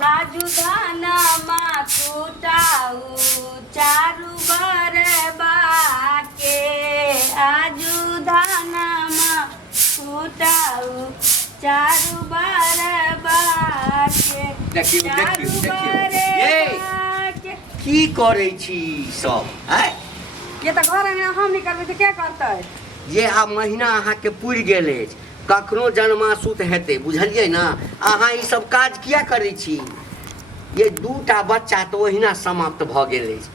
राजू धनमा कुटाऊ चारू बरबा के आजू धनमा कुटाऊ चारू बरबा के की करे छी सब हैं ये तो घर में हम नहीं करबे तो क्या करते ये आ महीना अहाँ के पुरि गेल अछि कखनो जन्मासूत हेतै बुझलियै ना अहाँ ई सब काज किया करै छी ये दूटा बच्चा तो ओहिना समाप्त भ गेल अछि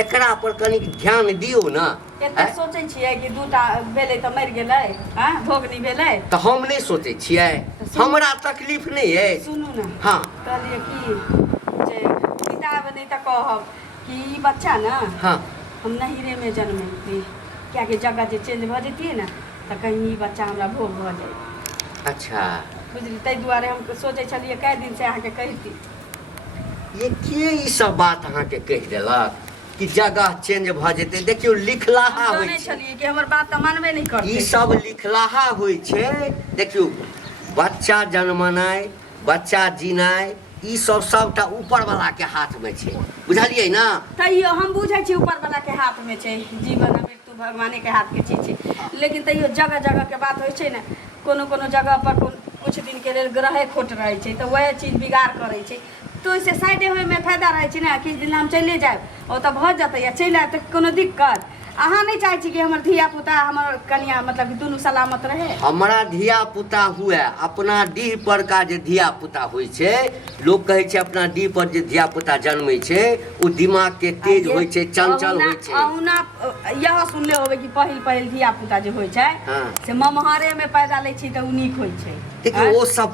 एकरा पर कनी ध्यान दियौ ना एते सोचै छियै कि दूटा भेलै त मरि गेलै हां भोग नहीं भेलै त हम नहीं सोचै छियै हमरा तकलीफ नहीं है सुनू ना हां कहलिए कि जे पिता बने त कहब कि ई बच्चा ना हां हम नहिरे में जन्मेती क्या कि जगह जे चेंज भ जेतिए ना त कहीं ई बच्चा हमरा भोग भ जाए अच्छा बुझली तै दुआरे हम सोचै छलिए कई दिन से अहाँ के कहती ये के ई सब बात अहाँ के कह देलक कि जगह चेंज भ जेतै देखियो लिखलाहा होय छै छलिए कि हमर बात त मानबे नहीं करते ई सब लिखलाहा होय छै देखियो बच्चा जन्मनाय बच्चा जिनाय ई सब सबटा ऊपर वाला के हाथ में छै बुझलियै ना तैयो हम बुझै छी ऊपर वाला के हाथ में छै जीवन मृत्यु भगवाने के हाथ के चीज छै लेकिन तैयो जगह जगह के बात होय छै ना कोनो कोनो जगह पर कुछ दिन के लेल ग्रह खोट रहे छै तो वह चीज बिगाड़ करे छै तो इसे साइडे होय में फायदा रहे छै ना किछ दिन हम चले जाए ओ त भ जतै या चल आए त कोनो दिक्कत अहाँ नहीं चाहे छी कि हमर धिया पुता हमर कन्या मतलब कि दुनू सलामत रहे हमरा धिया पुता हुए अपना डीह पर का जे धिया पुता होय छै लोग कहे छै अपना डीह पर जे धिया पुता जन्मै छै ओ दिमाग के तेज होय छै चंचल होय छै अहुना यह सुनले होबे कि पहिल पहिल धिया पुता जे होय छै से ममहारे में पैदा लै छी त उ नीक होय छै देखियो ओ सब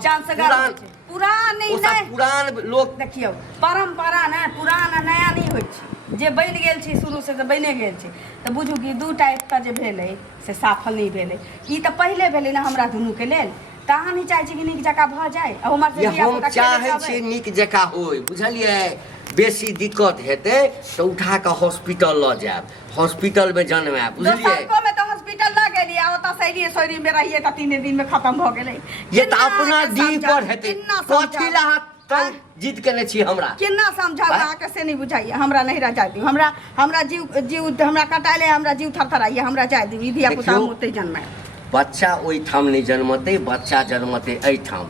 पुरान नहीं पुरान लोग देखियो परंपरा ना पुरान नया नहीं होय छै जे बन गेल छी शुरू से तो बने गेल छी तो बुझू कि दू टाइप का जे भेलै से सफल नहीं भेलै ई तो पहले भेलै ना हमरा दुनू के लेल त अहाँ नहीं चाहे छी कि नीक जका भ जाए हमर से धिया पुता चाहे छी नीक जका होय बुझलियै बेसी दिक्कत हेतै तो उठा के हॉस्पिटल ल जाब हॉस्पिटल में जन्माब बुझलियै को में तो हॉस्पिटल ल गेली आ ओता सैरी सोरी में रहिए त 3 दिन में खत्म भ गेलै ये त अपना डी पर हेतै कथि ला तन जीत केने छी हमरा केना समझाऊ अहाँ के से नहीं बुझाइए हमरा नहीं रह जाय दियौ हमरा जीव हमरा कटाले हमरा जीव थरथराइए हमरा जाय दियौ ई धिया पुता हम ओते जन्माय बच्चा ओई ठाम नहीं जन्मते बच्चा जन्मते एई ठाम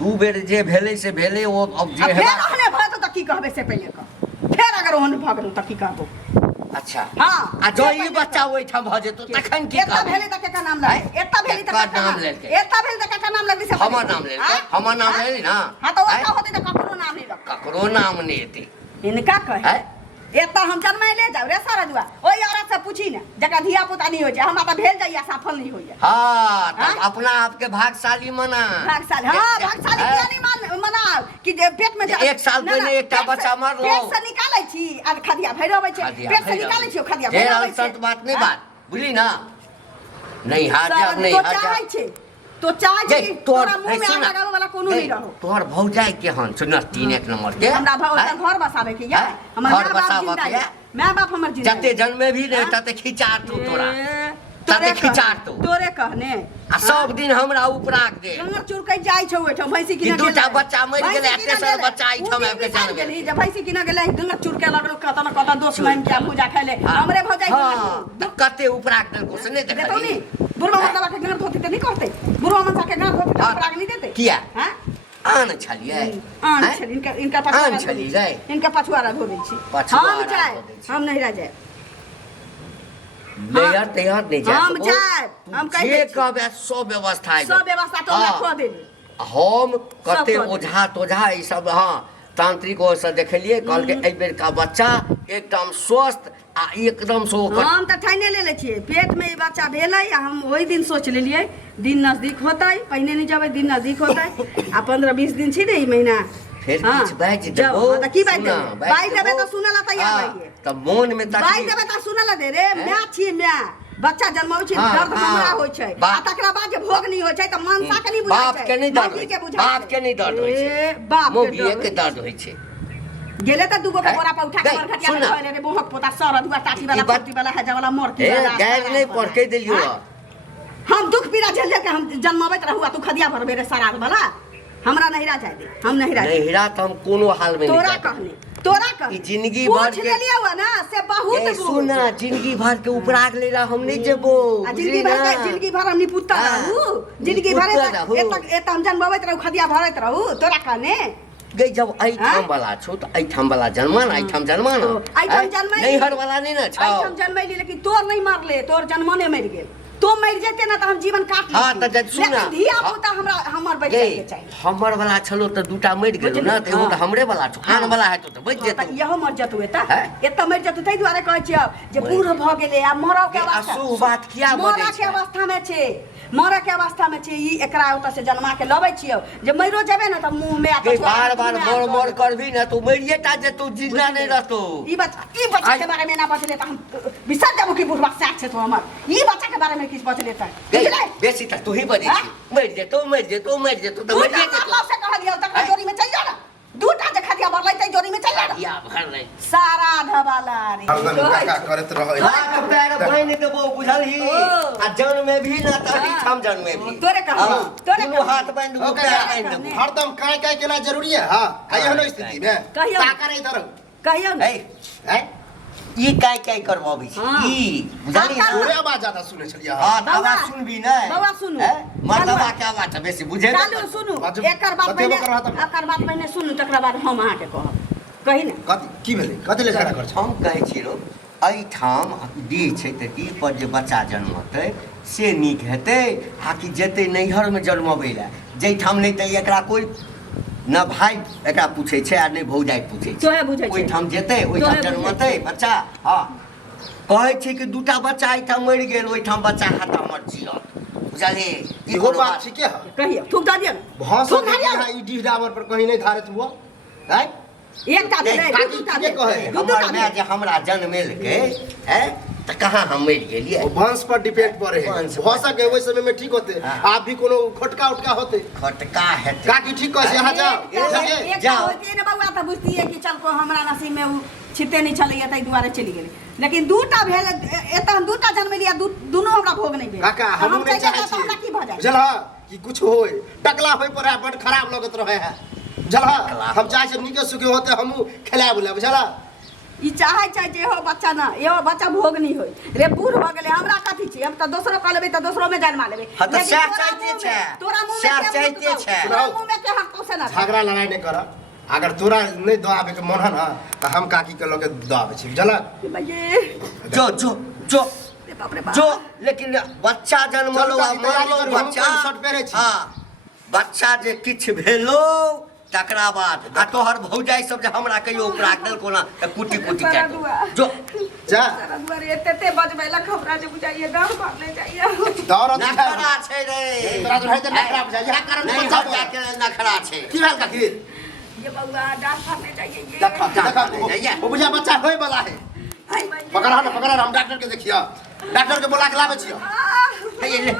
दू बेर जे भेलै से भेलै ओ अब जे है फेर ओहने भत त की कहबे से पहिले क फेर अगर ओहने भ गेलौ त की कहबो अच्छा हां आ जो ई बच्चा ओई ठाम भ जेतो तखन की एता भेले त केका नाम लै एता भेले त केका नाम लै एता भेले त केका नाम लै से हमर नाम ले ना हां त ओता होते त ककरो नाम नहीं रख ककरो नाम नहीं एते इनका कहे एता हम जन्मै ले जाऊ रे सारा जुआ ओई औरत से पूछी ना जका धिया पुता नहीं होय छै हमरा त भेल जाइया सफल नहीं होय हां त अपना आप के भागशाली मना भागशाली भागशाली किया नहीं मनाओ कि पेट में एक साल पहले एकटा बच्चा मरलो पेट से निकालै छी आ खदिया भैरबै छै पेट से निकालै छी खदिया भैरबै छै सत बात नहीं बात बुझली ना नहीं हाथ जाब नहीं हाथ जाब तो चाहे कि तोरा मुंह में आगा वाला कोनो नहीं रहो तोहर भौजाई के हन सुन 3 एक नंबर के हमरा घर बसाबे के या हमर घर बसाबे के मां बाप हमर जिंदा जते जन्मे भी नहीं तते खिचार तू तोरा तते खिचार तू तोरे कहने आ सब दिन हमरा उपराक दे गंगर चुरकै जाय छौ एठम भैंसी किना गेल दूटा बच्चा मर गेलै तेसर बच्चा एठम आब के जान गेल जब भैंसी किना गेलै गंगर चुरके लगलो कता दोस्त माइन के पूजा खाइले हमरे भौजाई कते उपराक देलको से नहीं देखली बुढ़वा मतलब के गंगर धोती त नहीं करते बुढ़वा मनसा के गंगर धोती त उपराक नहीं देते किया हां आन छलिए आन छली इनका पछुआरा छली जाय इनका पछुआरा धो दै छी हम जाय हम नहीं रह जाय लेयर तैयार नहीं जाए हम जाए हम कह जे कहबे सब व्यवस्था है सब व्यवस्था तो मैं खो देली हम कते ओझा तोझा ई सब हां तांत्रिक ओर से देखलिए कल के ए बेर का बच्चा एकदम स्वस्थ आ एकदम सो हम त ठाइने ले छिए पेट में ई बच्चा भेलै हम ओई दिन सोच लेलिए दिन नजदीक होतै पहिने नहीं जबै दिन नजदीक होतै आ 15-20 दिन छी ने ई महीना फिर कुछ बाज देबो त की बाज देबे त सुनला तैयार रहिए त मन में तक बाज देबे त सुनला दे रे मैं छी मैं बच्चा जन्माउ छै दर्द हमरा होय छै आ तकरा बाद जे भोग नहीं होय छै त मनसा के नहीं बुझाय छै बाप के नहीं दर्द होय छै बाप के नहीं दर्द होय छै बाप के दर्द होय छै गेले त दुगो के बोरा पे उठा के गई, घर खटिया सुन में ना। धोले रे मोहक पोता सर दुआ टाटी वाला ई बात- पोती वाला है वाला मोर की ए वाला गैर नहीं पढ़ के दिलियो हम दुख पीड़ा झेल झेल के हम जन्मावत रहू तू खदिया भर मेरे सराद वाला हमरा नहीं रह जाए दे हम नहीं रह नहीं हिरा तो हम कोनो हाल में नहीं तोरा जाते। कहने तोरा कहने ई जिंदगी भर पूछ के- ले लिया हुआ ना से बहुत ए सुना जिंदगी भर के ऊपर आग ले हम नहीं जेबो जिंदगी भर के जिंदगी भर हम निपुत्ता हाँ, रहू जिंदगी भर निपुत्ता रहू। एत हम जन्मावत रहू खदिया भरत रहू तोरा कहने गई जब ऐठाम वाला छो तो ऐठाम वाला जन्मान ऐठाम जन्मान ऐठाम जन्मै नहीं हर वाला नहीं ना छाओ हम जन्मैली लेकिन तोर नहीं मारले तोर जन्मने मर गेल तो मर जेते ना तो हम जीवन काट हाँ, तो जब सुना। लेकिन धिया पुता हमरा हमर बच गई के चाहिए हमर वाला छलो तो दूटा मर गेलो ना तो एगो तो हमरे वाला छो आन वाला है तो बच त जेतो इहो मर जतु एता हैं? एता मर जतु तै दुआरे कहै छियै जे बूढ़ भ गेलै आ मरौ के गई, अवस्था असु बात किया मरऽ बजै के छै? अवस्था में छै मरऽ के अवस्था में छै ई एकरा ओतऽ से जन्मा के लबै छियै जे मइरो जेबे ना त मुंह में आ गई कछुआ बार बार मुंह में मोर आ मोर करबी ना तो मरिए ता जे तू जिंदा नहीं रहतो ई बच्चा के बारे में ना बचले त हम बिसर जाबो कि बुढ़वा साथ छै तो हमर ई बच्चा के बारे में किछ बचले त गई बेसी तक तू ही बजे हाँ? छी मर जेतो तो मरिए तू जेतो से कह दिया त हैं? जोरी में चल जा ना दूटा जे खतिया भरलै तै जोरी में चल जा ना या भर नहीं सारा धबाला रे का करत रहे हाथ पैर बहन देबो बुझलही ओ। आ जन में भी ना तभी छम जन में भी तोरे कहबो, हाँ, तोरे दुनू कहबो। हाथ बांध देबो ओके, पैर बांध देबो हरदम काय काय केना जरूरी है हां कहियो न स्थिति में कहियो। का करे इधर कहियो ना ए है ई काय काय करबो अभी हाँ। ई बुझलही हाँ, ना तोरे आवाज ज्यादा सुने छलिया हां बौआ, आवाज सुनबी ना बौआ सुनू। मर्दवा के आवाज बेसी बुझे चालू सुनू बाजू, एकर बात बतेबो पहले करबा तब। एकर बात पहले सुनू तकरा बाद हम अहाँ के कहब कही ना कथि की भेलै कथि ले झगड़ा कर हम कहै छी रो एहिठाम डी छै तऽ डी पर जे बच्चा जन्मतै से नीक हेतै आ कि जेतै नैहरमे जन्मबै लए जाहिठाम नहि तऽ एकरा कोइ न भाइ एकरा पूछै छै आ नहि भौजाइ पूछै छै तोहे बुझै छै ओहिठाम जेतै तोहे ओहिठाम बुझै जन्मतै छै। बच्चा हाँ कहै छै कि दूटा बच्चा एहिठाम मरि गेल ओहिठाम बच्चा हाथ हमर जियत बुझलियै ई इहो कोनो बात ठीके है कहियो थूक दऽ दियौ ना भाषा थूक के दऽ दियौ यहाँ ई डीह डाबर पर कहीं नहीं धारित हुआ है एकटा दे नहीं, दू दूटा दे के कहे? दू दूटा हमर माय दे जे हमरा जन्मेलकै हैं तऽ कहाँ हम मरि गेलियै वो वंश पर डिपेंड करे है वंश पर। भाषा के वही समय में ठीक होते हाँ। आप भी कोनो खटका उटका होते खटका हेतै का की ठीक कहे यहाँ जाओ जाइए। एकटा जाओ। होइतियै ने बौआ तऽ बुझतियै कि चल को हमरा नसीब में उ छिते नहीं छलैया ताहि दुआरे चलि गेलै लेकिन दूटा भेल एतऽ हम दूटा जन्मेलिया दुनू हमरा भोग नहीं भेल काका हम हम नहीं चलि चाहे गेलियै तऽ हमरा की भऽ छी जाय बुझल कि कुछ होए टकला होए पर है, बड़ खराब लगत रहे है बुझल हम चाहे से नीके सुखे होते हमू खेला बुला बुझल ई चाहे छै जे एहो बच्चा ना एहो बच्चा भोग नहीं होय रे बूढ़ भ गेलै हमरा कथी छी हम तऽ दोसरो कऽ लेबै तऽ दोसरो में जन्मा लेबै हाँ, तऽ लेकिन सएह तोरा चाहिते मुँह में- छै। तोरा मुँह में सएह के चाहिते मुँह छै। तोरा मुँह में के हक से ना झगड़ा लड़ाई नहीं कर अगर तोरा नहीं दो आवे के मन है ना तो हम काकी के लोग दो आवे छी बुझल भैये जो जो जो रे बाप रे बाप जो लेकिन बच्चा जन्मलो आ चलू, तैयारी मरलो करू, हम बच्चा कोन शर्ट पहिरै छी? हाँ बच्चा जे किछु भेलो तकरा बाद आ तोहर भौजाइ सब जे हमरा कहियो उपराग देल कोना तऽ कुटी कुटी सारा काटि दुआ। जो जा सारा दुआरे एते बजबै ला खबरा जे बुझाइए गाँव पर ले जाइए दौड़त नखरा छै रे तोरा तो रहते नखरा बुझा यह कारण नहीं बच्चा बच्चा के नखरा छै की हाल काकी ये बउआ डॉक्टर ले जाइए ये देखा देखा जाइए। वो बुझा बच्चा होए वाला है हाय भैये। पकड़ा ना हम डॉक्टर के देखियो डॉक्टर के बोला के लावे छियो आह! हे, ले, ले,